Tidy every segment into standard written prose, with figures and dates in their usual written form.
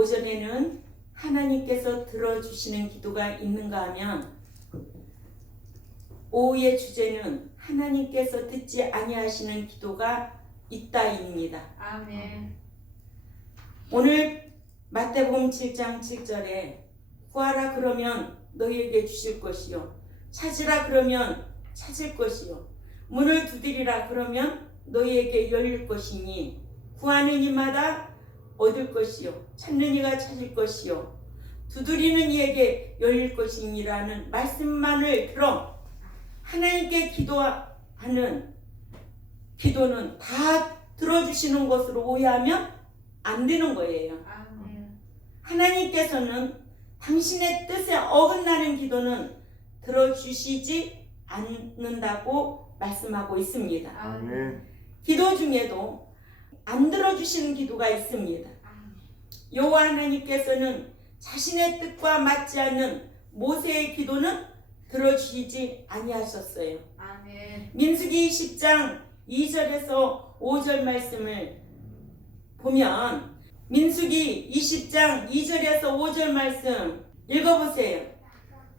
오전에는 하나님께서 들어주시는 기도가 있는가 하면 오후의 주제는 하나님께서 듣지 아니하시는 기도가 있다입니다. 아멘. 오늘 마태복음 7장 7절에 구하라 그러면 너희에게 주실 것이요 찾으라 그러면 찾을 것이요 문을 두드리라 그러면 너희에게 열릴 것이니 구하는 이마다 얻을 것이요 찾는 이가 찾을 것이요 두드리는 이에게 열릴 것이니라는 말씀만을 들어 하나님께 기도하는 기도는 다 들어주시는 것으로 오해하면 안 되는 거예요. 아멘. 하나님께서는 당신의 뜻에 어긋나는 기도는 들어주시지 않는다고 말씀하고 있습니다. 아멘. 기도 중에도 안 들어주시는 기도가 있습니다. 여호와 하나님께서는 자신의 뜻과 맞지 않는 모세의 기도는 들어주시지 아니하셨어요. 아멘. 민수기 10장 2절에서 5절 말씀을 보면 민수기 20장 2절에서 5절 말씀 읽어보세요.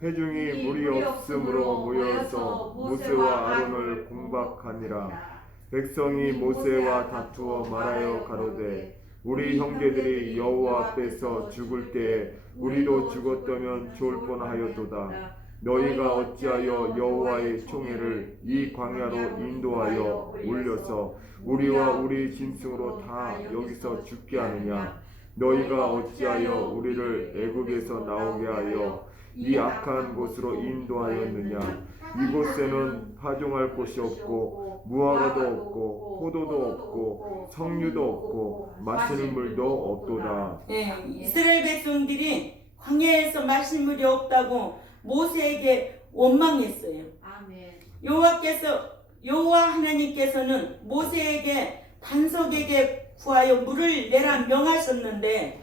회중이 무리 없음으로 모여서 모세와 아론을 공박하니라. 백성이 모세와 다투어 말하여 가로되 우리 형제들이 여호와 앞에서 죽을 때에 우리도 죽었다면 좋을 뻔하였도다. 너희가 어찌하여 여호와의 총회를 이 광야로 인도하여 올려서 우리와 우리 짐승으로 다 여기서 죽게 하느냐. 너희가 어찌하여 우리를 애굽에서 나오게 하여 이 악한 곳으로 인도하였느냐. 이곳에는 파종할 곳이 없고 무화과도 없고 포도도 없고 석류도 없고 마시는 물도 없도다. 이스라엘 백성들이 광야에서 마실 물이 없다고 모세에게 원망했어요. 아멘. 여호와 하나님께서는 모세에게 반석에게 구하여 물을 내라 명하셨는데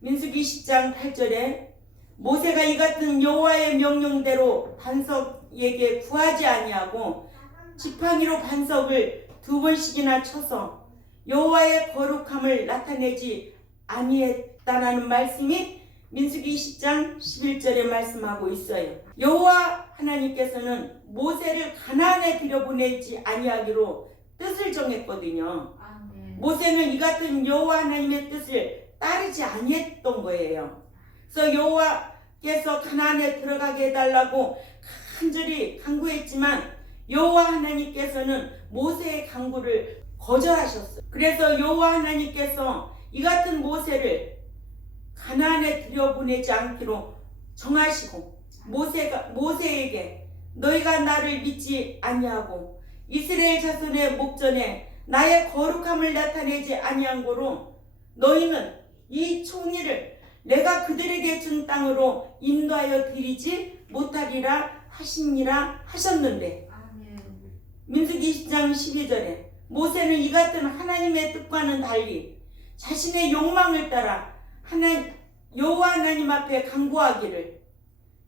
민수기 10장 8절에 모세가 이 같은 여호와의 명령대로 반석에게 구하지 아니하고 지팡이로 반석을 2번씩이나 쳐서 여호와의 거룩함을 나타내지 아니했다라는 말씀이 민수기 10장 11절에 말씀하고 있어요. 여호와 하나님께서는 모세를 가나안에 들여보내지 아니하기로 뜻을 정했거든요. 아멘. 모세는 이 같은 여호와 하나님의 뜻을 따르지 아니했던 거예요. 그래서 여호와께서 가나안에 들어가게 해달라고 간절히 간구했지만 여호와 하나님께서는 모세의 간구를 거절하셨어요. 그래서 여호와 하나님께서 이 같은 모세를 가나안에 들여보내지 않기로 정하시고 모세에게 너희가 나를 믿지 아니하고 이스라엘 자손의 목전에 나의 거룩함을 나타내지 아니한 고로 너희는 이 총리를 내가 그들에게 준 땅으로 인도하여 드리지 못하리라 하시니라 하셨는데 아멘. 민수기 10장 12절에 모세는 이 같은 하나님의 뜻과는 달리 자신의 욕망을 따라 여호와 하나님 앞에 간구하기를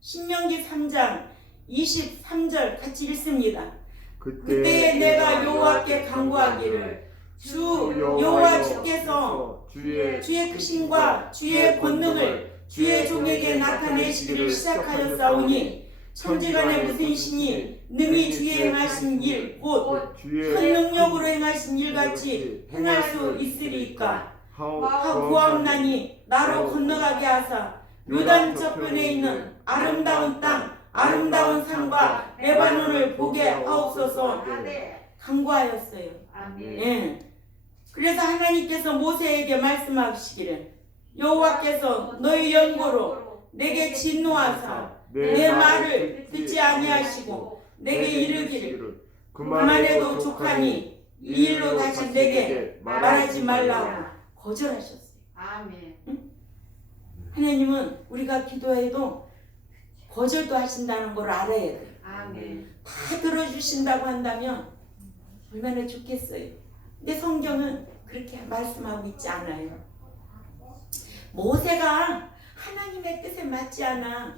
신명기 3장 23절 같이 읽습니다. 그때에 내가 여호와께 간구하기를 주 여호와 주께서 주의 크심과 주의 권능을 주의 종에게 나타내시기를 시작하였사오니 천지간에 무슨 신이 능히 주의 행하신 일 곧 큰 능력으로 행하신 일같이 행할 수 있으리이까. 구함나니 나로 건너가게 하사 요단 저편에 있는 아름다운 땅 아름다운 산과 레바논을 보게 하옵소서 간구하였어요. 아멘. 그래서 하나님께서 모세에게 말씀하시기를 여호와께서 너희 연고로 내게 진노하사 내 말을 듣지 아니하시고 내게 이르기를 그만해도 족하니 이 일로 다시 내게 말하지 말라고 거절하셨어요. 아멘. 하나님은 우리가 기도해도 거절도 하신다는 걸 알아야 돼요. 아멘. 다 들어주신다고 한다면 얼마나 좋겠어요. 근데 성경은 그렇게 말씀하고 있지 않아요. 모세가 하나님의 뜻에 맞지 않아.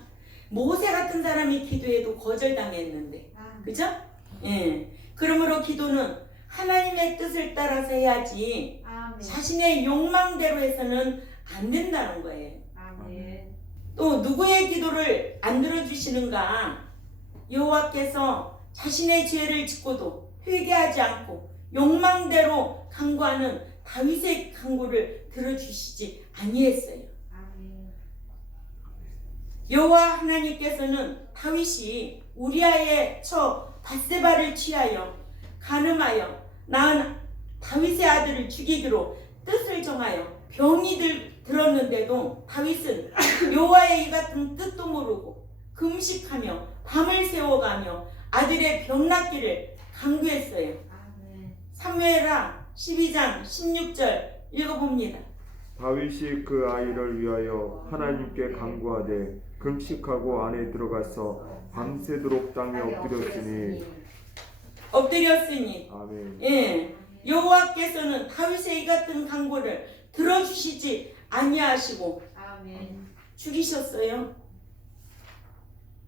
모세 같은 사람이 기도해도 거절당했는데, 그죠? 예. 그러므로 기도는 하나님의 뜻을 따라서 해야지 아멘. 자신의 욕망대로 해서는 안 된다는 거예요. 아멘. 또 누구의 기도를 안 들어주시는가? 여호와께서 자신의 죄를 짓고도 회개하지 않고 욕망대로 간구하는 다윗의 간구를 들어주시지 아니했어요. 아멘. 여호와 하나님께서는 다윗이 우리아의 처 밧세바를 취하여 간음하여 낳은 다윗의 아들을 죽이기로 뜻을 정하여 병이 들었는데도 다윗은 여호와의 이 같은 뜻도 모르고 금식하며 밤을 새워가며 아들의 병 낫기를 간구했어요. 아멘. 사무엘하 12장 16절 읽어봅니다. 다윗이 그 아이를 위하여 하나님께 간구하되 금식하고 안에 들어가서 밤새도록 땅에 엎드렸으니 아멘. 예, 여호와께서는 다윗의 이 같은 간구를 들어주시지 아니하시고 아멘. 죽이셨어요.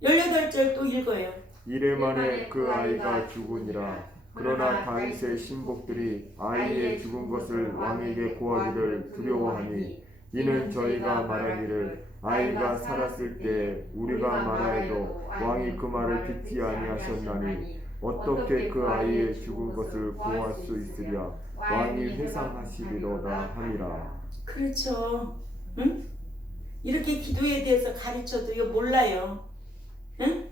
18절 또 읽어요. 이래 만에 그 아이가 죽으니라. 그러나 다윗의 신복들이 아이의 죽은 것을 왕에게 고하기를 두려워하니 이는 저희가 말하기를 아이가 살았을 때 우리가 말하여도 왕이 그 말을 듣지 아니하셨나니 어떻게 그 아이의 죽은 것을 고할 수 있으랴. 왕이 회상하시리로다 하니라. 그렇죠. 응? 이렇게 기도에 대해서 가르쳐도요 몰라요. 응?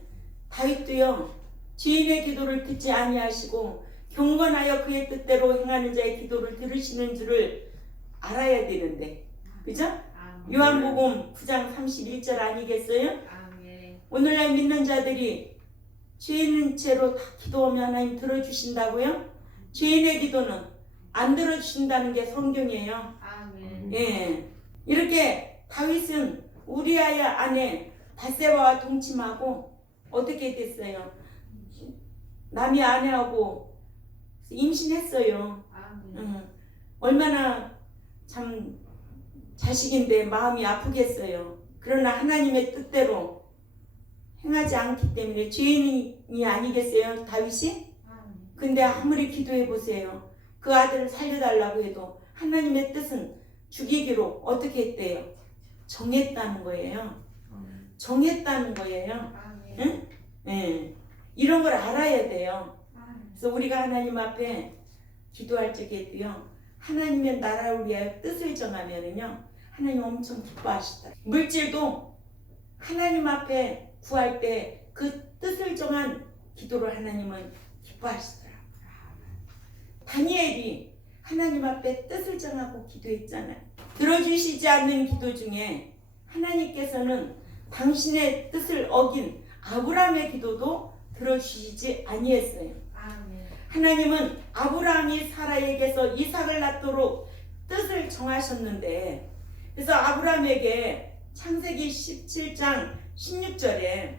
다윗도요 죄인의 기도를 듣지 아니하시고 경건하여 그의 뜻대로 행하는 자의 기도를 들으시는 줄을 알아야 되는데, 그죠? 아멘. 요한복음 9장 31절 아니겠어요? 아멘. 오늘날 믿는 자들이 죄인은 죄로 다 기도하면 하나님 들어주신다고요? 죄인의 기도는 안 들어주신다는 게 성경이에요. 아멘. 예, 이렇게 다윗은 우리아의 아내 밧세바와 동침하고 어떻게 됐어요? 남의 아내하고 임신했어요. 아멘. 얼마나 참 자식인데 마음이 아프겠어요. 그러나 하나님의 뜻대로 행하지 않기 때문에 죄인이 아니겠어요, 다윗이? 아멘. 근데 아무리 기도해 보세요. 그 아들을 살려달라고 해도 하나님의 뜻은 죽이기로 어떻게 했대요? 정했다는 거예요. 정했다는 거예요. 아멘. 응? 예. 이런 걸 알아야 돼요. 아멘. 그래서 우리가 하나님 앞에 기도할 적에도요, 하나님의 나라를 위하여 뜻을 정하면은요, 하나님 엄청 기뻐하시더라. 물질도 하나님 앞에 구할 때 그 뜻을 정한 기도를 하나님은 기뻐하시더라. 다니엘이 하나님 앞에 뜻을 정하고 기도했잖아요. 들어주시지 않는 기도 중에 하나님께서는 당신의 뜻을 어긴 아브라함의 기도도 들어주시지 아니했어요. 아멘. 하나님은 아브라함이 사라에게서 이삭을 낳도록 뜻을 정하셨는데, 그래서 아브라함에게 창세기 17장 16절에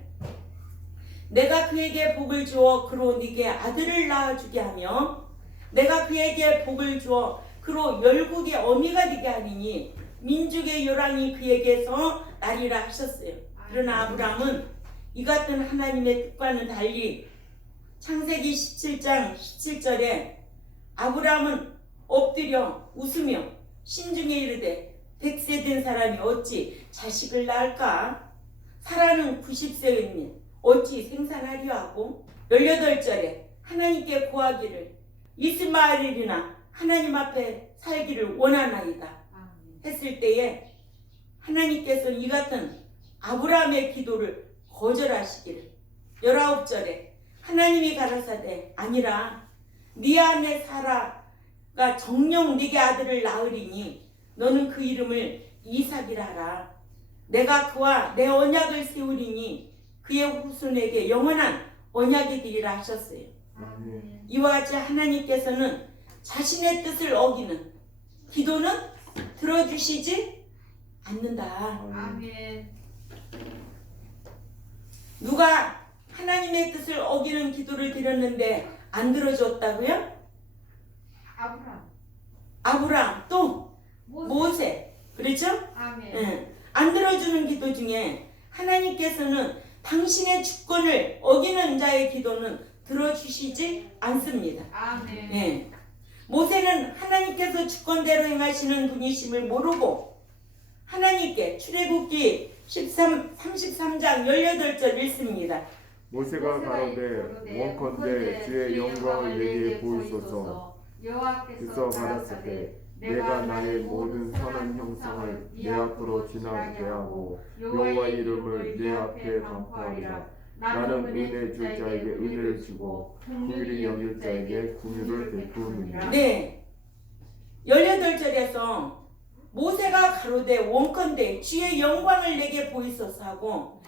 내가 그에게 복을 주어 그로 네게 아들을 낳아주게 하며 내가 그에게 복을 주어 그로 열국의 어미가 되게 하리니 민족의 요랑이 그에게서 나리라 하셨어요. 그러나 아브라함은 이 같은 하나님의 뜻과는 달리 창세기 17장 17절에 아브라함은 엎드려 웃으며 신중에 이르되 100세 된 사람이 어찌 자식을 낳을까? 사라는 90세였니 어찌 생산하려 하고 18절에 하나님께 구하기를 이스마엘이나 하나님 앞에 살기를 원하나이다 했을 때에 하나님께서는 이 같은 아브라함의 기도를 거절하시기를 19절에 하나님이 가라사대 아니라 네 아내 사라가 정녕 네게 아들을 낳으리니 너는 그 이름을 이삭이라 하라. 내가 그와 내 언약을 세우리니 그의 후손에게 영원한 언약이 되리라 하셨어요. 아멘. 이와 같이 하나님께서는 자신의 뜻을 어기는 기도는 들어주시지 않는다. 아멘. 누가 하나님의 뜻을 어기는 기도를 드렸는데 안 들어줬다고요? 아브라함. 아브라함 또 모세 그렇죠? 아멘. 예. 안 들어주는 기도 중에 하나님께서는 당신의 주권을 어기는 자의 기도는 들어주시지 않습니다. 아멘. 예. 모세는 하나님께서 주권대로 행하시는 분이심을 모르고 출애굽기 33장 18절 읽습니다. 모세가 가로되 원컨대 주의 영광을 내게 보이소서. 여호와께서 가라사대 내가 나의 모든 선한 형상을 내 앞으로 지나게 하고 여호와 이름을 내 앞에 강포하리라. 나는 은혜 줄 자에게 은혜를 주고 긍휼히 여길 자에게 긍휼을 베푸느니라. 네. 18절에서 모세가 가로되 원컨대 주의 영광을 내게 보이소서 하고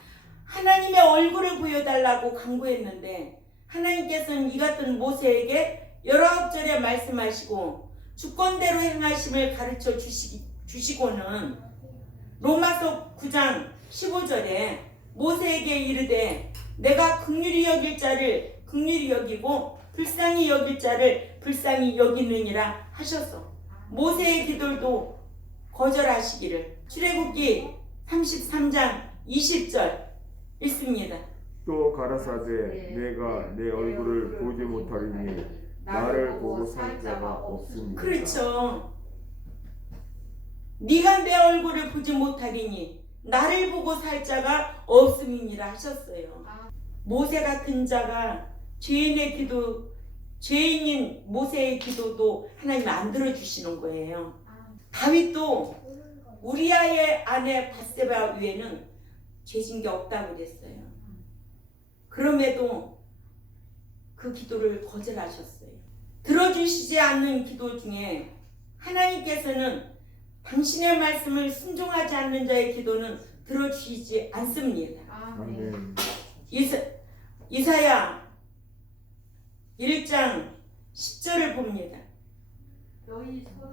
하나님의 얼굴을 보여달라고 간구했는데 하나님께서는 이 같은 모세에게 19절에 말씀하시고 주권대로 행하심을 가르쳐 주시고는 로마서 9장 15절에 모세에게 이르되 내가 긍휼히 여길 자를 긍휼히 여기고 불쌍히 여길 자를 불쌍히 여기느니라 하셨어. 모세의 기도도 거절하시기를. 출애굽기 33장 20절 읽습니다. 또 가라사대 내가 내 얼굴을 보지 못하리니 나를 보고 살 자가 없습니다. 그렇죠. 네가 내 얼굴을 보지 못하리니 나를 보고 살 자가 없음이니라 하셨어요. 모세 같은 자가 죄인인 모세의 기도도 하나님 안 들어주시는 거예요. 다윗도 우리아의 아내 밧세바 외에는 죄진 게 없다고 그랬어요. 그럼에도 그 기도를 거절하셨어요. 들어주시지 않는 기도 중에 하나님께서는 당신의 말씀을 순종하지 않는 자의 기도는 들어주시지 않습니다. 아멘. 이사야 1장 10절을 봅니다.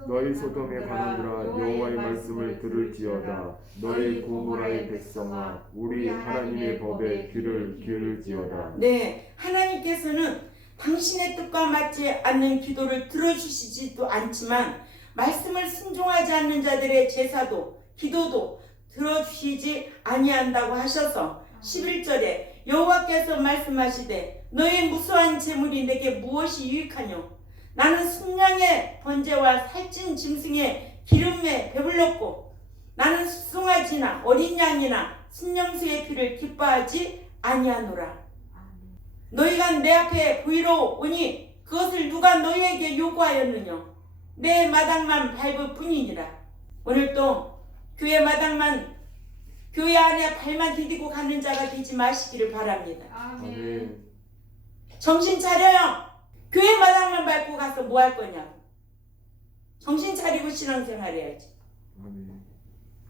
너희 소돔에 가느니라 여호와의 말씀을 들을지어다. 너희 고모라의 백성아 우리 하나님의 법에 귀를 기울일지어다. 네, 하나님께서는 당신의 뜻과 맞지 않는 기도를 들어주시지도 않지만 말씀을 순종하지 않는 자들의 제사도 기도도 들어주시지 아니한다고 하셔서 11절에 여호와께서 말씀하시되 너의 무수한 재물이 내게 무엇이 유익하뇨? 나는 순양의 번제와 살찐 짐승의 기름에 배불렀고 나는 숫송아지나 어린 양이나 순념수의 피를 기뻐하지 아니하노라. 너희가 내 앞에 보이러 오니 그것을 누가 너희에게 요구하였느냐? 내 마당만 밟을 뿐이니라. 오늘 또 교회 마당만 교회 안에 발만 디디고 가는 자가 되지 마시기를 바랍니다. 아멘. 정신 차려요. 교회 마당만 밟고 가서 뭐 할 거냐고. 정신 차리고 신앙생활 해야지. 아멘.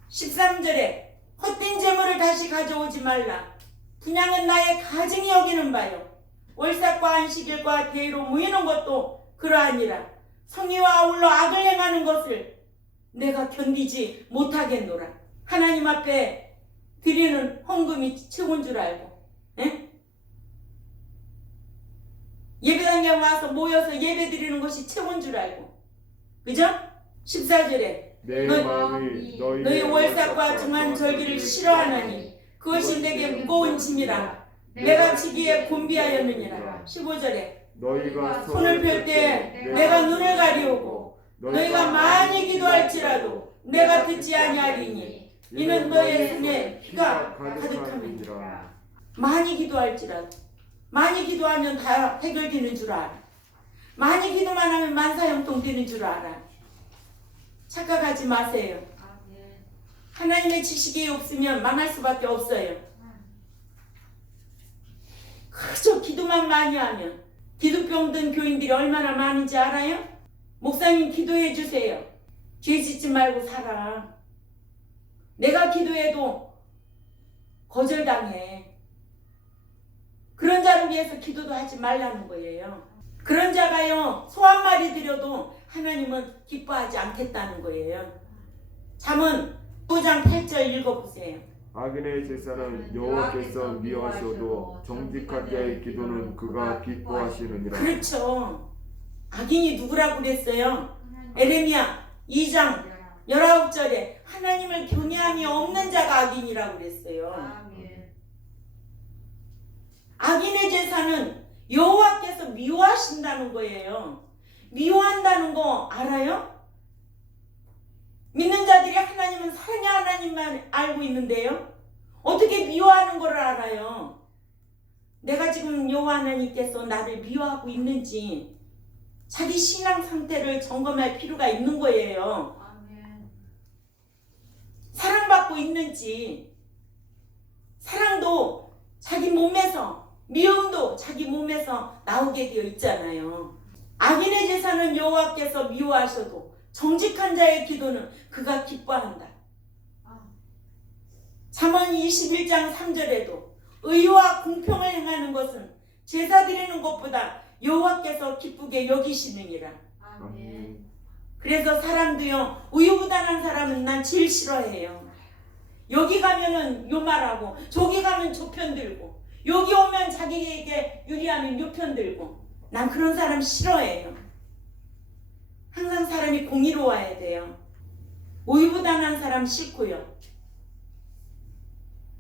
13절에 헛된 재물을 다시 가져오지 말라. 분양은 나의 가증이 여기는 바요. 월삭과 안식일과 대의로 모이는 것도 그러하니라. 성의와 아울러 악을 행하는 것을 내가 견디지 못하겠노라. 하나님 앞에 드리는 헌금이 최고인 줄 알고, 에? 예배당에 와서 모여서 예배 드리는 것이 최고인 줄 알고, 그죠? 14절에 내 마음이 너희 월삭과 정한 절기를 싫어하나니 그것이 내게 무거운 짐이라 내가 지기에 곤비하였느니라. 15절에 너희가 손을 펼 때 내가 눈을 가리우고 너희가 많이 기도할지라도 내가 듣지 아니하리니 이는 너의 손에 피가 가득함이니라. 많이 기도할지라도 많이 기도하면 다 해결되는 줄 알아. 많이 기도만 하면 만사형통 되는 줄 알아. 착각하지 마세요. 하나님의 지식이 없으면 망할 수밖에 없어요. 그저 기도만 많이 하면 기도병 든 교인들이 얼마나 많은지 알아요? 목사님 기도해 주세요. 죄 짓지 말고 살아. 내가 기도해도 거절당해. 그런 자를 위해서 기도도 하지 말라는 거예요. 그런 자가요 소 한 마리 드려도 하나님은 기뻐하지 않겠다는 거예요. 잠언 9장 8절 읽어보세요. 악인의 제사는 여호와께서 미워하셔도 정직한 자의 기도는 그가 기뻐하시느니라. 그렇죠. 악인이 누구라고 그랬어요? 에레미야 2장 19절에 하나님을 경외함이 없는 자가 악인이라고 그랬어요. 악인의 제사는 여호와께서 미워하신다는 거예요. 미워한다는 거 알아요? 믿는 자들이 하나님은 사랑의 하나님만 알고 있는데요. 어떻게 미워하는 걸 알아요? 내가 지금 여호와 하나님께서 나를 미워하고 있는지 자기 신앙 상태를 점검할 필요가 있는 거예요. 아멘. 사랑받고 있는지, 사랑도 자기 몸에서, 미움도 자기 몸에서 나오게 되어 있잖아요. 악인의 제사는 여호와께서 미워하셔도 정직한 자의 기도는 그가 기뻐한다. 잠언 21장 3절에도 의와 공평을 행하는 것은 제사 드리는 것보다 여호와께서 기쁘게 여기시느니라. 아멘. 그래서 사람도요, 우유부단한 사람은 난 제일 싫어해요. 여기 가면은 요 말하고 저기 가면 저 편 들고 여기 오면 자기에게 유리하면 요 편 들고 난 그런 사람 싫어해요. 항상 사람이 공의로워야 돼요. 우유부단한 사람 싫고요.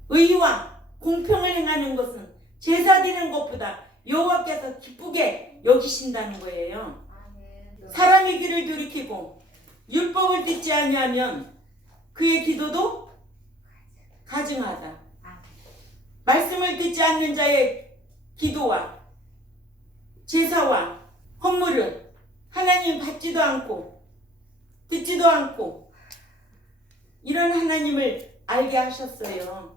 의와 공평을 행하는 것은 제사 드리는 것보다 여호와께서 기쁘게 여기신다는 거예요. 아멘. 사람의 길을 돌이키고 율법을 듣지 아니하면 그의 기도도 가증하다. 말씀을 듣지 않는 자의 기도와 제사와 헌물은 하나님 받지도 않고 듣지도 않고 이런 하나님을 알게 하셨어요.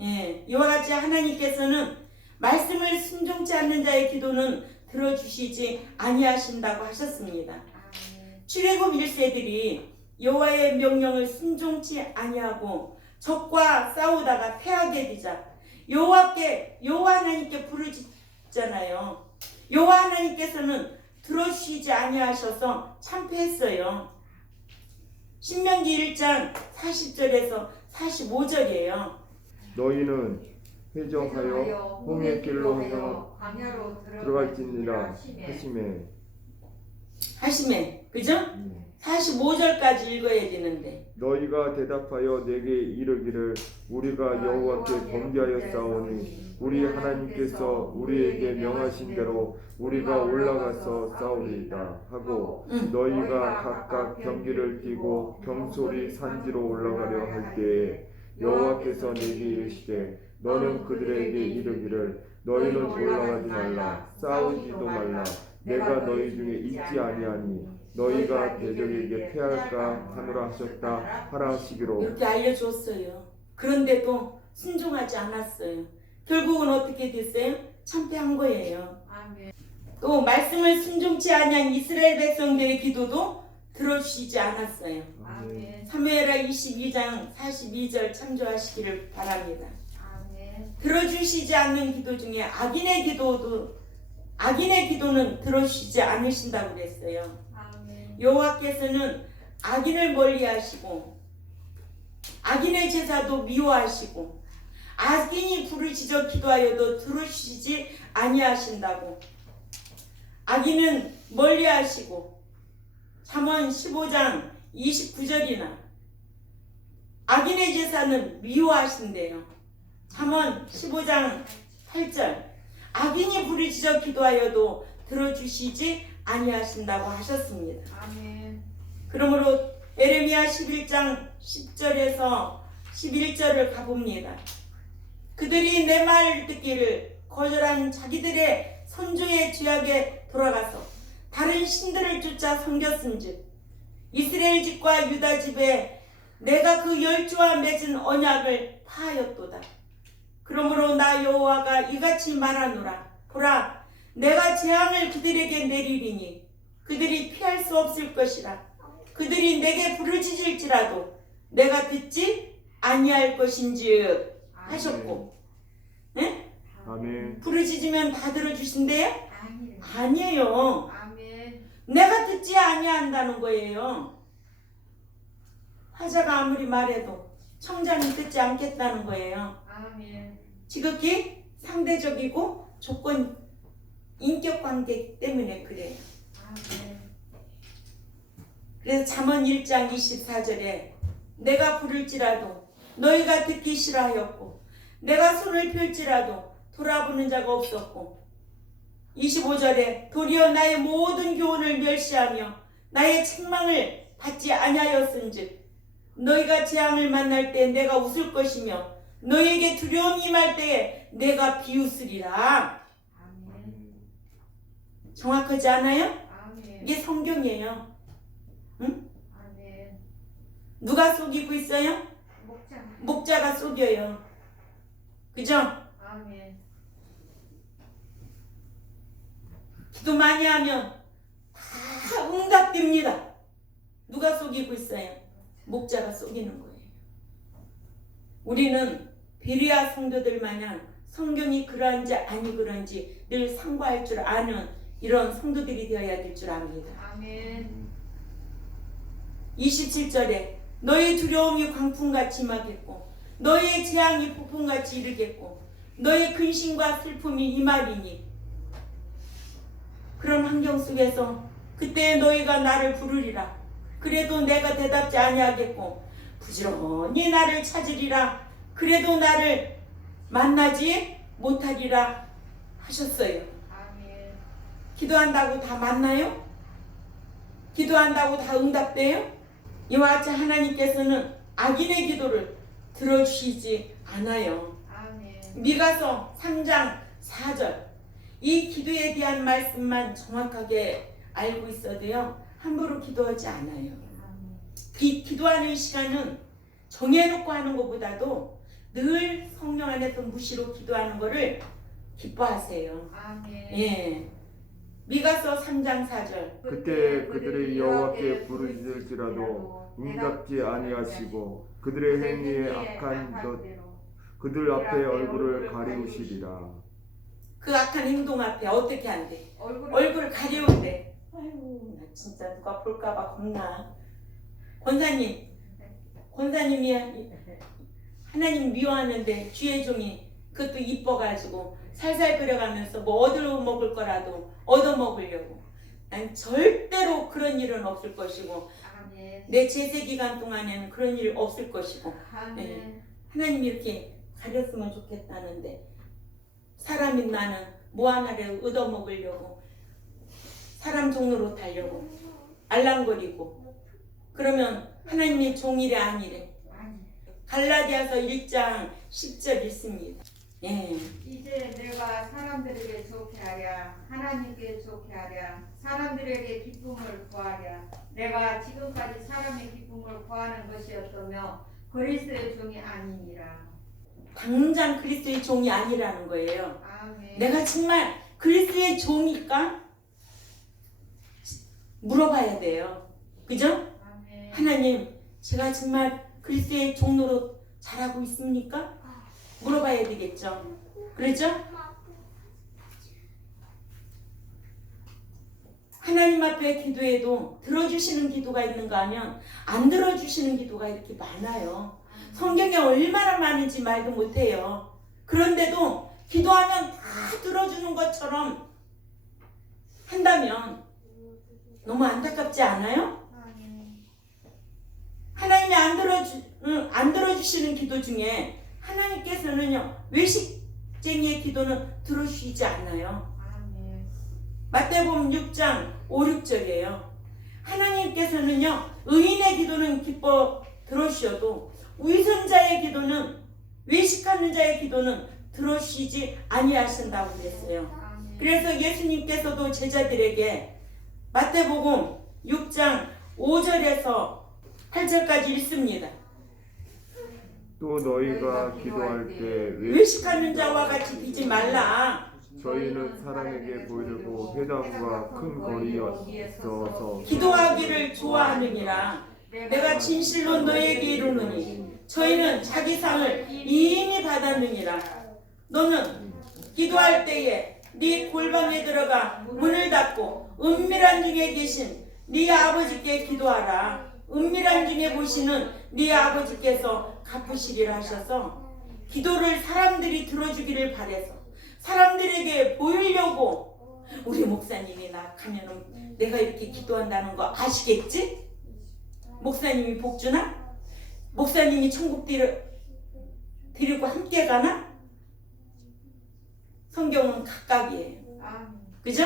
예, 이와 같이 하나님께서는 말씀을 순종치 않는 자의 기도는 들어주시지 아니하신다고 하셨습니다. 출애굽 1세들이 여호와의 명령을 순종치 아니하고 적과 싸우다가 패하게 되자 여호와 하나님께 부르짖잖아요. 여호와 하나님께서는 들어주시지 아니하셔서 참패했어요. 신명기 1장 40절에서 45절이에요. 너희는 회정하여 홍해 길로 행하여 광야로 들어갈지니라 하시매 그죠? 45절까지 읽어야 되는데 너희가 대답하여 내게 이르기를 우리가 여호와께 범죄하였사오니 우리 하나님께서 우리에게 명하신 대로 우리가 올라가서 싸우리이다 하고 너희가 각각 병기를 띠고 경솔히 산지로 올라가려 할 때에 여호와께서 내게 이르시되 너는 그들에게 이르기를 너희는 올라가지 말라 싸우지도 말라 내가 너희 중에 있지 아니하니 너희가 대적에게 패할까 하노라 하셨다 하라 하시기로 이렇게 알려줬어요. 그런데도 순종하지 않았어요. 결국은 어떻게 됐어요? 참패한 거예요. 아멘. 또 말씀을 순종치 아니한 이스라엘 백성들의 기도도 들어주시지 않았어요. 아멘. 사무엘하 22장 42절 참조하시기를 바랍니다. 아멘. 들어주시지 않는 기도 중에 악인의 기도는 들어주시지 않으신다고 그랬어요. 아멘. 여호와께서는 악인을 멀리하시고 악인의 제사도 미워하시고 악인이 부르짖어 기도하여도 들어주시지 아니하신다고. 악인은 멀리하시고 잠언 15장 29절이나 악인의 제사는 미워하신대요. 잠언 15장 8절 악인이 부르짖어 기도하여도 들어주시지 아니하신다고 하셨습니다. 아멘. 그러므로 에레미야 11장 10절에서 11절을 가봅니다. 그들이 내 말 듣기를 거절한 자기들의 선조의 죄악에 돌아가서 다른 신들을 쫓아 섬겼은즉 이스라엘 집과 유다 집에 내가 그 열조와 맺은 언약을 파하였도다. 그러므로 나 여호와가 이같이 말하노라. 보라, 내가 재앙을 그들에게 내리리니 그들이 피할 수 없을 것이라. 그들이 내게 부르짖을지라도 내가 듣지 아니할 것인즉 하셨고, 네? 아멘. 부르짖으면 다 들어주신대요? 아멘. 아니에요. 아멘. 내가 듣지 아니한다는 거예요. 화자가 아무리 말해도 청자는 듣지 않겠다는 거예요. 아멘. 지극히 상대적이고 조건 인격 관계 때문에 그래요. 아멘. 그래서 잠언 1장 24절에 내가 부를지라도 너희가 듣기 싫어하였고 내가 손을 펼지라도 돌아보는 자가 없었고 25절에 도리어 나의 모든 교훈을 멸시하며 나의 책망을 받지 아니하였은즉 너희가 재앙을 만날 때 내가 웃을 것이며 너희에게 두려움이 임할 때에 내가 비웃으리라. 아멘. 정확하지 않아요? 아멘. 이게 성경이에요. 아멘. 누가 속이고 있어요? 목자. 목자가 속여요. 그죠? 아멘. 기도 많이 하면 다 응답됩니다. 누가 속이고 있어요? 목자가 속이는 거예요. 우리는 베레아 성도들 마냥 성경이 그러한지 아니 그런지 늘 상고할 줄 아는 이런 성도들이 되어야 될 줄 압니다. 아멘. 27절에 너희 두려움이 광풍같이 임하겠고 너희의 재앙이 폭풍같이 이르겠고 너희 근심과 슬픔이 임하리니 그런 환경 속에서 그때 너희가 나를 부르리라. 그래도 내가 대답지 아니하겠고 부지런히 나를 찾으리라. 그래도 나를 만나지 못하리라 하셨어요. 아멘. 기도한다고 다 만나요? 기도한다고 다 응답돼요? 이와 같이 하나님께서는 악인의 기도를 들어주시지 않아요. 아멘. 미가서 3장 4절 이 기도에 대한 말씀만 정확하게 알고 있어도요 함부로 기도하지 않아요. 아멘. 기도하는 시간은 정해놓고 하는 것보다도 늘 성령 안에서 무시로 기도하는 것을 기뻐하세요. 아멘. 예. 미가서 3장 4절 그때 그들이 여호와께 부르짖을지라도 응답지 아니하시고 그들의 행위에 악한 것 그들 앞에 얼굴을 가리우시리라. 그 악한 행동 앞에 어떻게 한대? 얼굴을 가리운대. 아이고 나 진짜 누가 볼까봐 겁나. 권사님이 하나님 미워하는데 주의 종이 그것도 이뻐가지고 살살 끓여가면서 뭐 얻어먹을 거라도 얻어먹으려고. 난 절대로 그런 일은 없을 것이고 아멘. 내 제세 기간 동안에는 그런 일 없을 것이고 아멘. 하나님이 이렇게 가렸으면 좋겠다는데 사람인 나는 뭐 하나를 얻어먹으려고 사람 종로로 달려고 알랑거리고 그러면 하나님의 종이래 아니래. 갈라디아서 1장 10절 읽습니다. 예. 이제 내가 사람들에게 좋게 하랴 하나님께 좋게 하랴 사람들에게 기쁨을 구하랴 내가 지금까지 사람의 기쁨을 구하는 것이었다며 그리스도의 종이 아니니라. 당장 그리스도의 종이 아니라는 거예요. 아멘. 내가 정말 그리스도의 종일까? 물어봐야 돼요. 그죠? 아멘. 하나님, 제가 정말 그리스도의 종로로 잘하고 있습니까? 물어봐야 되겠죠. 그렇죠? 하나님 앞에 기도해도 들어주시는 기도가 있는가 하면 안 들어주시는 기도가 이렇게 많아요. 성경에 얼마나 많은지 말도 못해요. 그런데도 기도하면 다 들어주는 것처럼 한다면 너무 안타깝지 않아요? 아멘. 하나님이 안 들어주시는 기도 중에 하나님께서는요 외식쟁이의 기도는 들어주시지 않아요. 아멘. 마태복음 6장 5, 6절이에요. 하나님께서는요 의인의 기도는 기뻐 들어주셔도 위선자의 기도는 외식하는 자의 기도는 들어주시지 아니하신다고 그랬어요. 아멘. 그래서 예수님께서도 제자들에게 마태복음 6장 5절에서 8절까지 읽습니다. 또 너희가 기도할 때 외식하는 자와 같이 비지 말라. 저희는 사람에게 보이려고 회당과 큰 거리에 서서 기도하기를 좋아하느니라. 내가 진실로 너에게 이르노니 저희는 자기 상을 이미 받았느니라. 너는 기도할 때에 네 골방에 들어가 문을 닫고 은밀한 중에 계신 네 아버지께 기도하라. 은밀한 중에 보시는 네 아버지께서 갚으시리라 하셔서 기도를 사람들이 들어주기를 바래서 사람들에게 보이려고 우리 목사님이 나 가면은 내가 이렇게 기도한다는 거 아시겠지? 목사님이 복주나? 목사님이 천국 데리고 함께 가나? 성경은 각각이에요. 아멘. 그죠?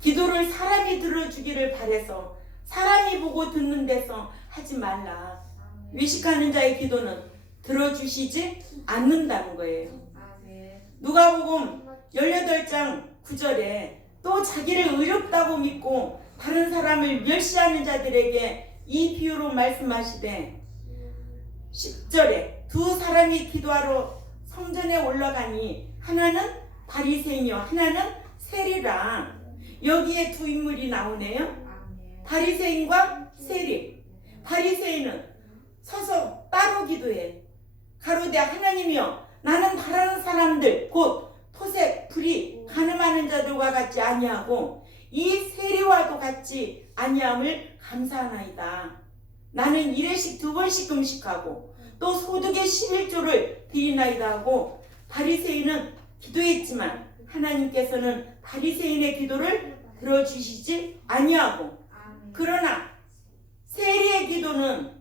기도를 사람이 들어주기를 바래서 사람이 보고 듣는 데서 하지 말라. 외식하는 자의 기도는 들어주시지 않는다는 거예요. 아멘. 누가복음 18장 9절에 또 자기를 의롭다고 믿고 다른 사람을 멸시하는 자들에게 이 비유로 말씀하시되 10절에 두 사람이 기도하러 성전에 올라가니 하나는 바리새인이요 하나는 세리라. 여기에 두 인물이 나오네요. 아멘. 바리새인과 세리. 바리새인은 서서 따로 기도해. 가로되 하나님이여 나는 다른 사람들 곧 토색 불이 가늠하는 자들과 같지 아니하고 이 세리와도 같지 아니함을 감사하나이다. 나는 1회씩 2번씩 금식하고 또 소득의 11조를 드리나이다 하고 바리새인은 기도했지만 하나님께서는 바리새인의 기도를 들어주시지 아니하고 아멘. 그러나 세리의 기도는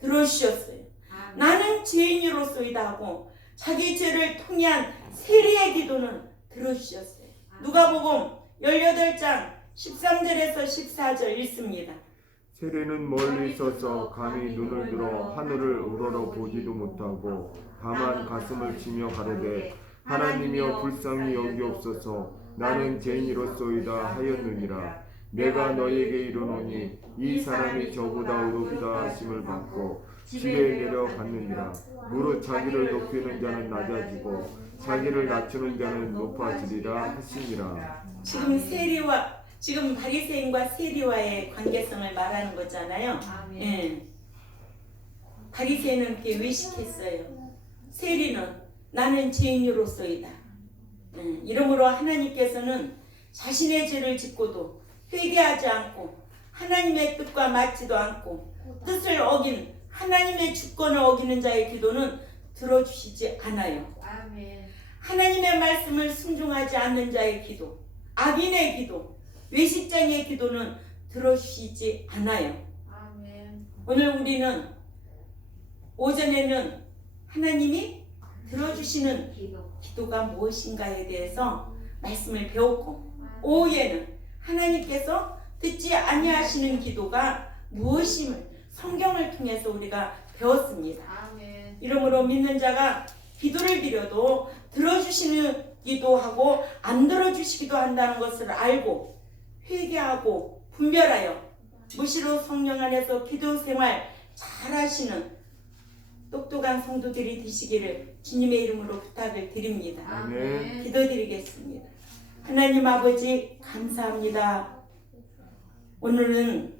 들어주셨어요. 아멘. 나는 죄인으로소이다 하고 자기 죄를 통해한 세리의 기도는 들어주셨어요. 누가복음 18장 13절에서 14절 읽습니다. 세리는 멀리 있어서 감히 눈을 들어 하늘을 우러러 보지도 못하고 다만 가슴을 치며 가로되 하나님이여 불쌍히 여기옵소서 나는 죄인이로소이다 하였느니라. 내가 너희에게 이르노니 이 사람이 저보다 의롭다 하심을 받고 집에 내려갔느니라. 무릇 자기를 높이는 자는 낮아지고 자기를 낮추는 자는 높아지리라 하시니라. 지금 바리새인과 세리와의 관계성을 말하는 거잖아요. 아멘. 예. 바리새인은 이렇게 외식했어요. 세리는 나는 죄인으로소이다. 이러므로 하나님께서는 자신의 죄를 짓고도 회개하지 않고 하나님의 뜻과 맞지도 않고 뜻을 어긴 하나님의 주권을 어기는 자의 기도는 들어주시지 않아요. 아멘. 하나님의 말씀을 순종하지 않는 자의 기도, 악인의 기도, 외식장의 기도는 들어주시지 않아요. 아멘. 오늘 우리는 오전에는 하나님이 들어주시는 기도가 무엇인가에 대해서 말씀을 배웠고 오후에는 하나님께서 듣지 아니하시는 기도가 무엇임을 성경을 통해서 우리가 배웠습니다. 아멘. 이러므로 믿는 자가 기도를 드려도 들어주시기도 하고 안 들어주시기도 한다는 것을 알고 회개하고 분별하여 무시로 성령 안에서 기도 생활 잘하시는 똑똑한 성도들이 되시기를 주님의 이름으로 부탁을 드립니다. 아멘. 기도드리겠습니다. 하나님 아버지 감사합니다. 오늘은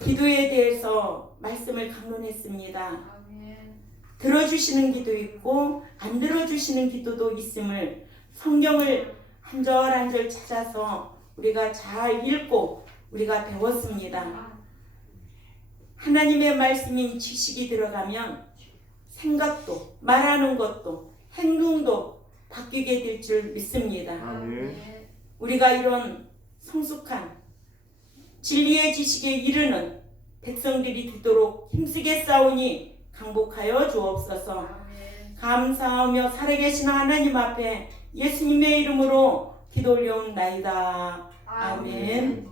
기도에 대해서 말씀을 강론했습니다. 아멘. 들어주시는 기도 있고 안 들어주시는 기도도 있음을 성경을 한 절 한 절 찾아서 우리가 잘 읽고 우리가 배웠습니다. 하나님의 말씀인 지식이 들어가면 생각도 말하는 것도 행동도 바뀌게 될 줄 믿습니다. 아멘. 우리가 이런 성숙한 진리의 지식에 이르는 백성들이 되도록 힘쓰게 싸우니 강복하여 주옵소서. 아멘. 감사하며 살아계신 하나님 앞에 예수님의 이름으로 기도 올려옵나이다. 아멘.